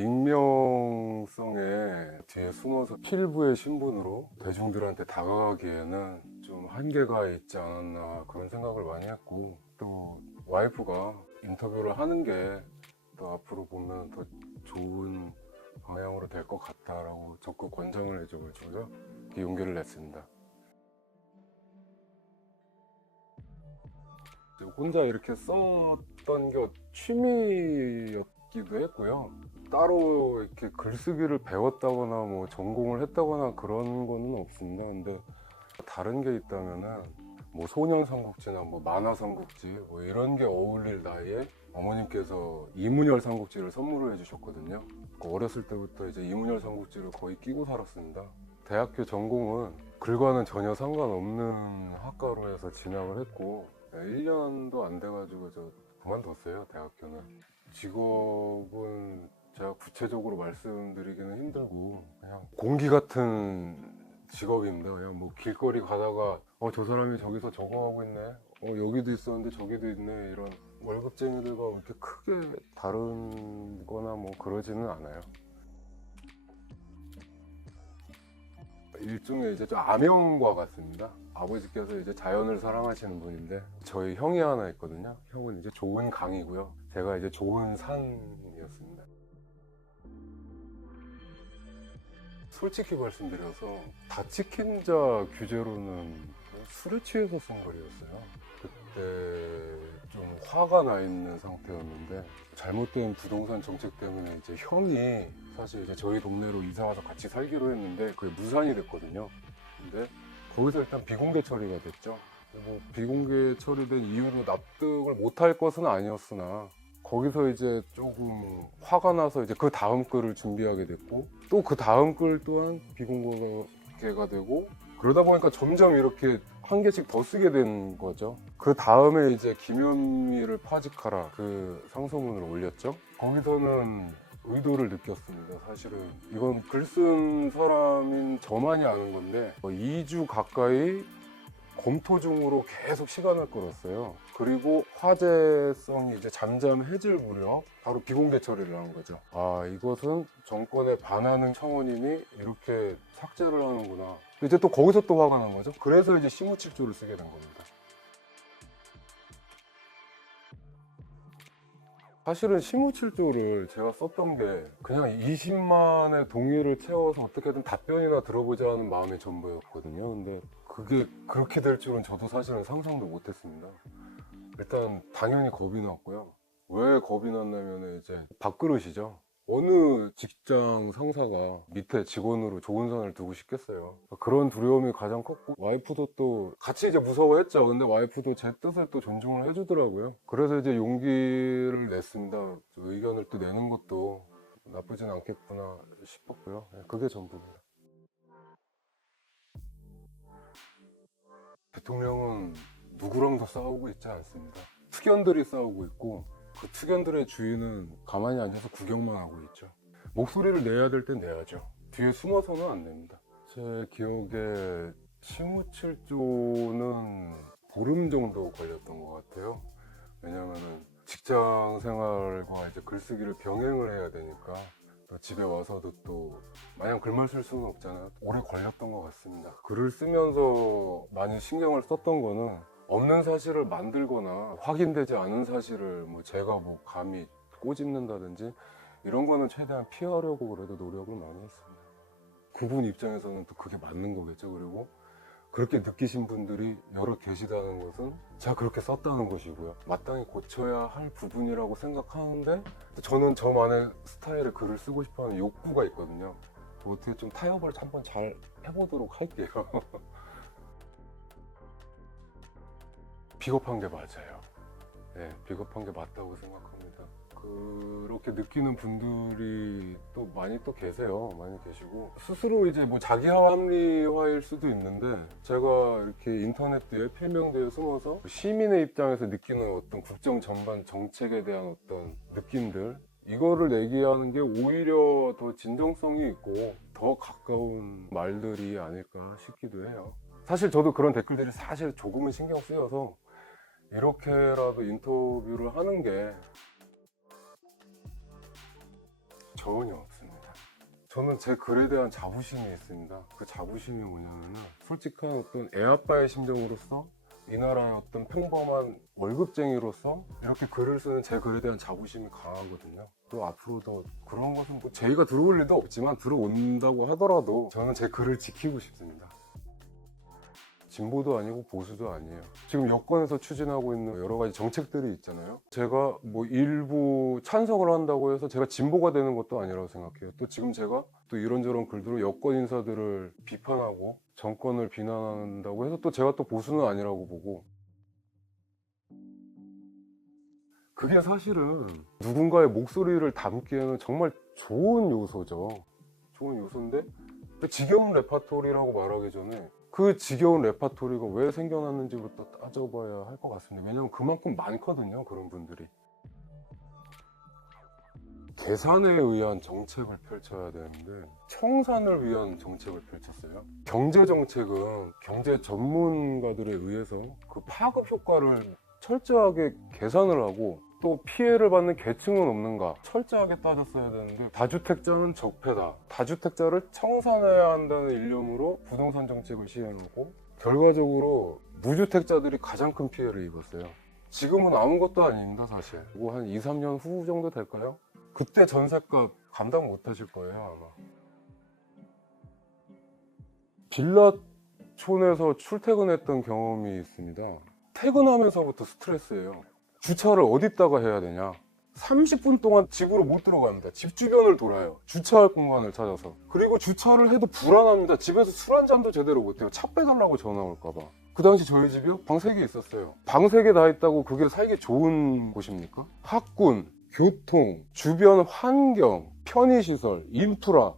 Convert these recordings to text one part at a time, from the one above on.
익명성에 뒤에 숨어서 필부의 신분으로 대중들한테 다가가기에는 좀 한계가 있지 않았나 그런 생각을 많이 했고, 또 와이프가 인터뷰를 하는 게 또 앞으로 보면 더 좋은 방향으로 될 것 같다라고 적극 권장을 해줘가지고요, 이렇게 용기를 냈습니다. 혼자 이렇게 썼던 게 취미였기도 했고요. 따로 이렇게 글쓰기를 배웠다거나 뭐 전공을 했다거나 그런 거는 없습니다. 근데 다른 게 있다면은 뭐 소년 삼국지나 뭐 만화 삼국지 뭐 이런 게 어울릴 나이에 어머님께서 이문열 삼국지를 선물을 해주셨거든요. 어렸을 때부터 이제 이문열 삼국지를 거의 끼고 살았습니다. 대학교 전공은 글과는 전혀 상관없는 학과로 해서 진학을 했고 1년도 안 돼가지고 저 그만뒀어요, 대학교는. 직업은 제가 구체적으로 말씀드리기는 힘들고 그냥 공기 같은 직업입니다. 그냥 뭐 길거리 가다가 저 사람이 저기서 저거 하고 있네, 여기도 있었는데 저기도 있네, 이런 월급쟁이들과 이렇게 크게 다른 거나 뭐 그러지는 않아요. 일종의 이제 좀 암형과 같습니다. 아버지께서 이제 자연을 사랑하시는 분인데 저희 형이 하나 있거든요. 형은 이제 좋은 강이고요, 제가 이제 좋은 산이었습니다. 솔직히 말씀드려서 다치킨 자 규제로는 술에 취해서 쓴 글이었어요. 그때 좀 화가 나 있는 상태였는데 잘못된 부동산 정책 때문에 이제 형이 사실 이제 저희 동네로 이사 와서 같이 살기로 했는데 그게 무산이 됐거든요. 근데 거기서 일단 비공개 처리가 됐죠. 뭐 비공개 처리된 이유로 납득을 못할 것은 아니었으나 거기서 이제 조금 화가 나서 이제 그 다음 글을 준비하게 됐고, 또 그 다음 글 또한 비공개가 되고, 그러다 보니까 점점 이렇게 한 개씩 더 쓰게 된 거죠. 그 다음에 이제 김현미를 파직하라 그 상소문을 올렸죠. 거기서는 의도를 느꼈습니다. 사실은 이건 글 쓴 사람인 저만이 아는 건데 2주 가까이 검토 중으로 계속 시간을 끌었어요. 그리고 화제성이 이제 잠잠해질 무렵 바로 비공개 처리를 한 거죠. 아, 이것은 정권에 반하는 청원인이 이렇게 삭제를 하는구나. 이제 또 거기서 또 화가 난 거죠. 그래서 이제 심우칠조를 쓰게 된 겁니다. 사실은 심우칠조를 제가 썼던 게 그냥 20만의 동의를 채워서 어떻게든 답변이나 들어보자 하는 마음의 전부였거든요. 근데 그게 그렇게 될 줄은 저도 사실은 상상도 못했습니다. 일단 당연히 겁이 났고요. 왜 겁이 났냐면 이제 밥그릇이죠. 어느 직장 상사가 밑에 직원으로 좋은 선을 두고 싶겠어요. 그런 두려움이 가장 컸고, 와이프도 또 같이 이제 무서워했죠. 근데 와이프도 제 뜻을 또 존중을 해주더라고요. 그래서 이제 용기를 냈습니다. 의견을 또 내는 것도 나쁘진 않겠구나 싶었고요. 그게 전부입니다. 대통령은 누구랑도 싸우고 있지 않습니다. 특견들이 싸우고 있고, 그 특견들의 주인은 가만히 앉아서 구경만 하고 있죠. 목소리를 내야 될 땐 내야죠. 뒤에 숨어서는 안 됩니다. 제 기억에 심우칠조는 보름 정도 걸렸던 것 같아요. 왜냐면은 직장 생활과 이제 글쓰기를 병행을 해야 되니까 또 집에 와서도 또 마냥 글만 쓸 수는 없잖아요. 오래 걸렸던 것 같습니다. 글을 쓰면서 많이 신경을 썼던 거는 없는 사실을 만들거나 확인되지 않은 사실을 뭐 제가 뭐 감히 꼬집는다든지 이런 거는 최대한 피하려고 그래도 노력을 많이 했습니다. 그분 입장에서는 또 그게 맞는 거겠죠. 그리고 그렇게 느끼신 분들이 여러 계시다는 것은 제가 그렇게 썼다는 것이고요. 마땅히 고쳐야 할 부분이라고 생각하는데 저는 저만의 스타일의 글을 쓰고 싶어하는 욕구가 있거든요. 어떻게 좀 타협을 한번 잘 해보도록 할게요. 비겁한 게 맞아요. 네, 비겁한 게 맞다고 생각합니다. 그렇게 느끼는 분들이 또 많이 또 계세요. 많이 계시고 스스로 이제 뭐 자기 합리화일 수도 있는데, 제가 이렇게 인터넷 뒤에 필명대에 숨어서 시민의 입장에서 느끼는 어떤 국정 전반 정책에 대한 어떤 느낌들, 이거를 내기하는 게 오히려 더 진정성이 있고 더 가까운 말들이 아닐까 싶기도 해요. 사실 저도 그런 댓글들이 사실 조금은 신경 쓰여서 이렇게라도 인터뷰를 하는 게 전혀 없습니다. 저는 제 글에 대한 자부심이 있습니다. 그 자부심이 뭐냐면은 솔직한 어떤 애아빠의 심정으로서 이 나라의 어떤 평범한 월급쟁이로서 이렇게 글을 쓰는 제 글에 대한 자부심이 강하거든요. 또 앞으로도 그런 것은 뭐 제의가 들어올 일도 없지만 들어온다고 하더라도 저는 제 글을 지키고 싶습니다. 진보도 아니고 보수도 아니에요. 지금 여권에서 추진하고 있는 여러 가지 정책들이 있잖아요. 제가 뭐 일부 찬성을 한다고 해서 제가 진보가 되는 것도 아니라고 생각해요. 또 지금 제가 또 이런저런 글들로 여권 인사들을 비판하고 정권을 비난한다고 해서 또 제가 또 보수는 아니라고 보고, 그게 사실은 누군가의 목소리를 담기에는 정말 좋은 요소죠. 좋은 요소인데 지겨운 레파토리라고 말하기 전에 그 지겨운 레파토리가 왜 생겨났는지부터 따져봐야 할 것 같습니다. 왜냐면 그만큼 많거든요, 그런 분들이. 계산에 의한 정책을 펼쳐야 되는데 청산을 위한 정책을 펼쳤어요. 경제 정책은 경제 전문가들에 의해서 그 파급 효과를 철저하게 계산을 하고 또 피해를 받는 계층은 없는가 철저하게 따졌어야 되는데 다주택자는 적폐다, 다주택자를 청산해야 한다는 일념으로 부동산 정책을 시행하고 결과적으로 무주택자들이 가장 큰 피해를 입었어요. 지금은 아무것도 아닙니다, 사실. 뭐 한 2, 3년 후 정도 될까요? 그때 전셋값 감당 못 하실 거예요, 아마. 빌라촌에서 출퇴근했던 경험이 있습니다. 퇴근하면서부터 스트레스예요. 주차를 어디다가 해야 되냐. 30분 동안 집으로 못 들어갑니다. 집 주변을 돌아요. 주차할 공간을 찾아서. 그리고 주차를 해도 불안합니다. 집에서 술 한 잔도 제대로 못해요. 차 빼달라고 전화 올까봐. 그 당시 저희 집이요? 방 3개 있었어요. 방 3개 다 있다고 그게 살기 좋은 곳입니까? 학군, 교통, 주변 환경, 편의시설, 인프라.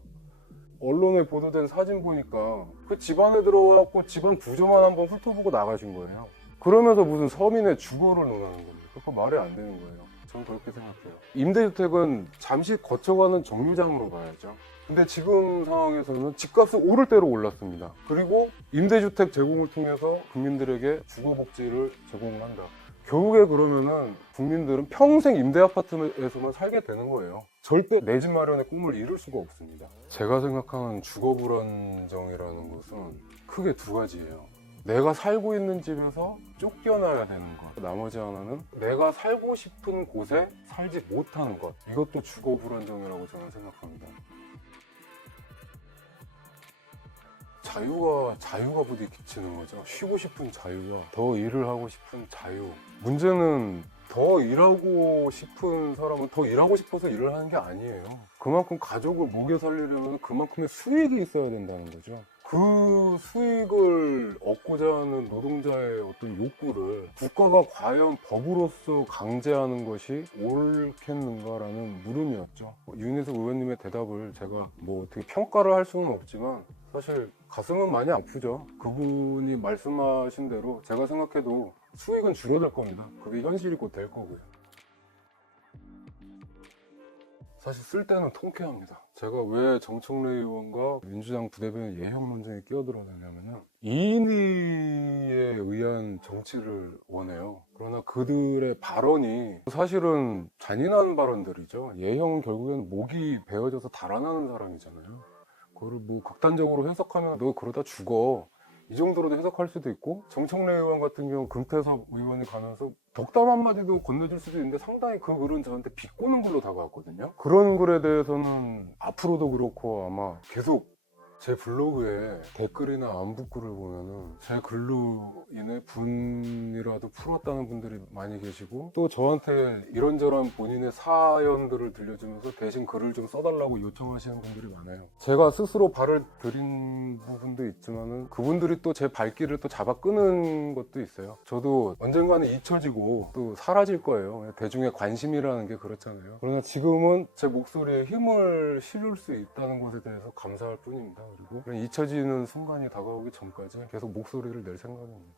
언론에 보도된 사진 보니까 그 집안에 들어와갖고 집안 구조만 한번 훑어보고 나가신 거예요. 그러면서 무슨 서민의 주거를 논하는 겁니다. 그거 말이 안 되는 거예요. 저는 그렇게 생각해요. 임대주택은 잠시 거쳐가는 정류장으로 봐야죠. 근데 지금 상황에서는 집값은 오를 대로 올랐습니다. 그리고 임대주택 제공을 통해서 국민들에게 주거복지를 제공한다. 결국에 그러면은 국민들은 평생 임대아파트에서만 살게 되는 거예요. 절대 내 집 마련의 꿈을 이룰 수가 없습니다. 제가 생각하는 주거불안정이라는 것은 크게 두 가지예요. 내가 살고 있는 집에서 쫓겨나야 되는 것, 나머지 하나는 내가 살고 싶은 곳에 살지 못하는 것. 이것도 주거불안정이라고 저는 생각합니다. 자유가 부딪히는 거죠. 쉬고 싶은 자유와 더 일을 하고 싶은 자유. 문제는 더 일하고 싶은 사람은 더 일하고 싶어서 일을 하는 게 아니에요. 그만큼 가족을 먹여 살리려면 그만큼의 수익이 있어야 된다는 거죠. 그 수익을 얻고자 하는 노동자의 어떤 욕구를 국가가 과연 법으로서 강제하는 것이 옳겠는가라는 물음이었죠. 윤희숙 의원님의 대답을 제가 뭐 어떻게 평가를 할 수는 없지만 사실 가슴은 많이 아프죠. 그분이 말씀하신 대로 제가 생각해도 수익은 줄어들 겁니다. 그게 현실이 곧 될 거고요. 사실 쓸 때는 통쾌합니다. 제가 왜 정청래 의원과 민주당 부대변인 예형 논쟁에 끼어들었냐면요, 이인희에 의한 정치를 원해요. 그러나 그들의 발언이 사실은 잔인한 발언들이죠. 예형은 결국에는 목이 베어져서 달아나는 사람이잖아요. 그거를 뭐 극단적으로 해석하면 너 그러다 죽어, 이 정도로도 해석할 수도 있고, 정청래 의원 같은 경우 금태섭 의원이 가면서 덕담 한마디도 건네줄 수도 있는데 상당히 그 글은 저한테 비꼬는 글로 다가왔거든요. 그런 글에 대해서는 앞으로도 그렇고 아마 계속 제 블로그에 댓글이나 안부글을 보면은 제 글로 인해 분이라도 풀었다는 분들이 많이 계시고, 또 저한테 이런저런 본인의 사연들을 들려주면서 대신 글을 좀 써달라고 요청하시는 분들이 많아요. 제가 스스로 발을 들인 부분도 있지만은 그분들이 또 제 발길을 또 잡아 끄는 것도 있어요. 저도 언젠가는 잊혀지고 또 사라질 거예요. 대중의 관심이라는 게 그렇잖아요. 그러나 지금은 제 목소리에 힘을 실을 수 있다는 것에 대해서 감사할 뿐입니다. 그리고 잊혀지는 순간이 다가오기 전까지 계속 목소리를 낼 생각입니다.